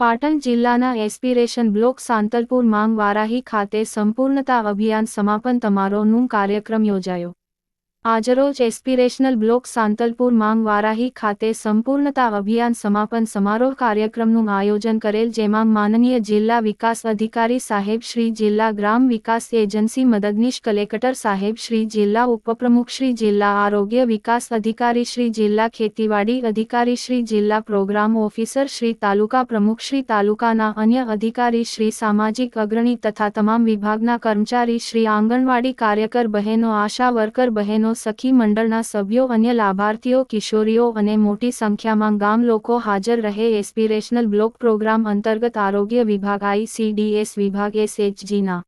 પાટણ જિલ્લાના aspiration block Santalpur માંગ વારાહી ખાતે સંપૂર્ણતા અભિયાન સમાપન તમારોનું કાર્યક્રમ યોજાયો. આજરોજ એસ્પિરેશનલ બ્લોક સાંતલપુર માંગ વારાહી ખાતે સંપૂર્ણતા અભિયાન સમાપન સમારોહ કાર્યક્રમનું આયોજન કરેલ જેમાં માનનીય જિલ્લા વિકાસ અધિકારી સાહેબ શ્રી જિલ્લા ગ્રામ વિકાસ એજન્સી મદદનીશ કલેક્ટર સાહેબ શ્રી જિલ્લા ઉપપ્રમુખ શ્રી જિલ્લા આરોગ્ય વિકાસ અધિકારી શ્રી જિલ્લા ખેતીવાડી અધિકારી શ્રી જિલ્લા પ્રોગ્રામ ઓફિસર શ્રી તાલુકા પ્રમુખ શ્રી તાલુકાના અન્ય અધિકારી શ્રી સામાજિક અગ્રણી તથા તમામ વિભાગના કર્મચારી શ્રી આંગણવાડી કાર્યકર બહેનો, આશા વર્કર બહેનો સખી મંડળના સભ્યો, અન્ય લાભાર્થીઓ, કિશોરીઓ અને મોટી સંખ્યામાં ગામ લોકો હાજર રહે એસ્પિરેશનલ બ્લોક પ્રોગ્રામ અંતર્ગત આરોગ્ય વિભાગ આઈસીડીએસ વિભાગ એસએચજીના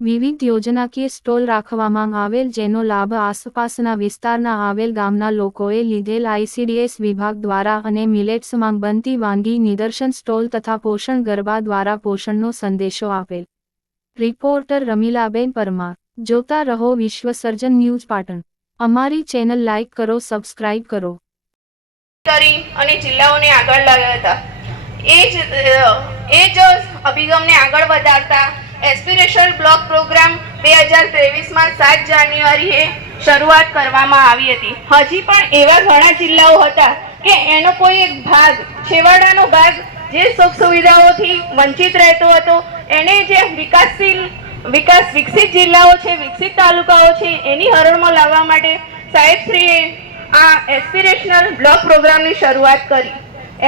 વિવિધ યોજનાકીય સ્ટોલ રાખવામાં આવેલ, જેનો લાભ આસપાસના વિસ્તારના આવેલ ગામના લોકોએ લીધેલ આઈસીડીએસ વિભાગ દ્વારા અને મિલેટ્સમાં બનતી વાનગી નિદર્શન સ્ટોલ તથા પોષણ ગરબા દ્વારા પોષણનો સંદેશો આપેલ. રિપોર્ટર રમીલાબેન પરમાર. જોતા રહો વિશ્વ સર્જન ન્યૂઝ પાટણ. અમારી ચેનલ લાઇક કરો, સબસ્ક્રાઇબ કરો. કરી અને જિલ્લાઓને આગળ લાવ્યા હતા. એ જ એ જ અભિગમને આગળ વધારતા એસ્પિરેશન બ્લોક પ્રોગ્રામ બે હજાર ત્રેવીસમાં સાત જાન્યુઆરીએ શરૂઆત કરવામાં આવી હતી. હજી પણ એવા ઘણા જિલ્લાઓ હતા કે એનો કોઈ એક ભાગ, છેવાડાનો ભાગ, જે સુખ સુવિધાઓથી વંચિત રહેતો હતો, એને જે વિકાસશીલ વિકાસ વિકસિત જિલ્લાઓ છે, વિકસિત તાલુકાઓ છે, એની હરોળમાં લાવવા માટે સાહેબશ્રીએ આ એસ્પિરેશનલ બ્લોક પ્રોગ્રામની શરૂઆત કરી.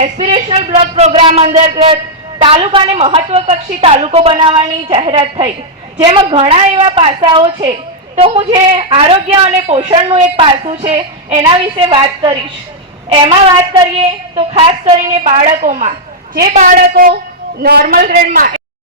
એસ્પિરેશનલ બ્લોક પ્રોગ્રામ અંતર્ગત તાલુકાને મહત્વકક્ષી તાલુકો બનાવવાની જાહેરાત થઈ. જેમાં ઘણા એવા પાસાઓ છે. તો હું જે આરોગ્ય અને પોષણનું એક પાસું છે, એના વિશે વાત કરીશ. એમાં વાત કરીએ તો ખાસ કરીને બાળકોમાં. જે બાળકો નોર્મલ ગ્રેડમાં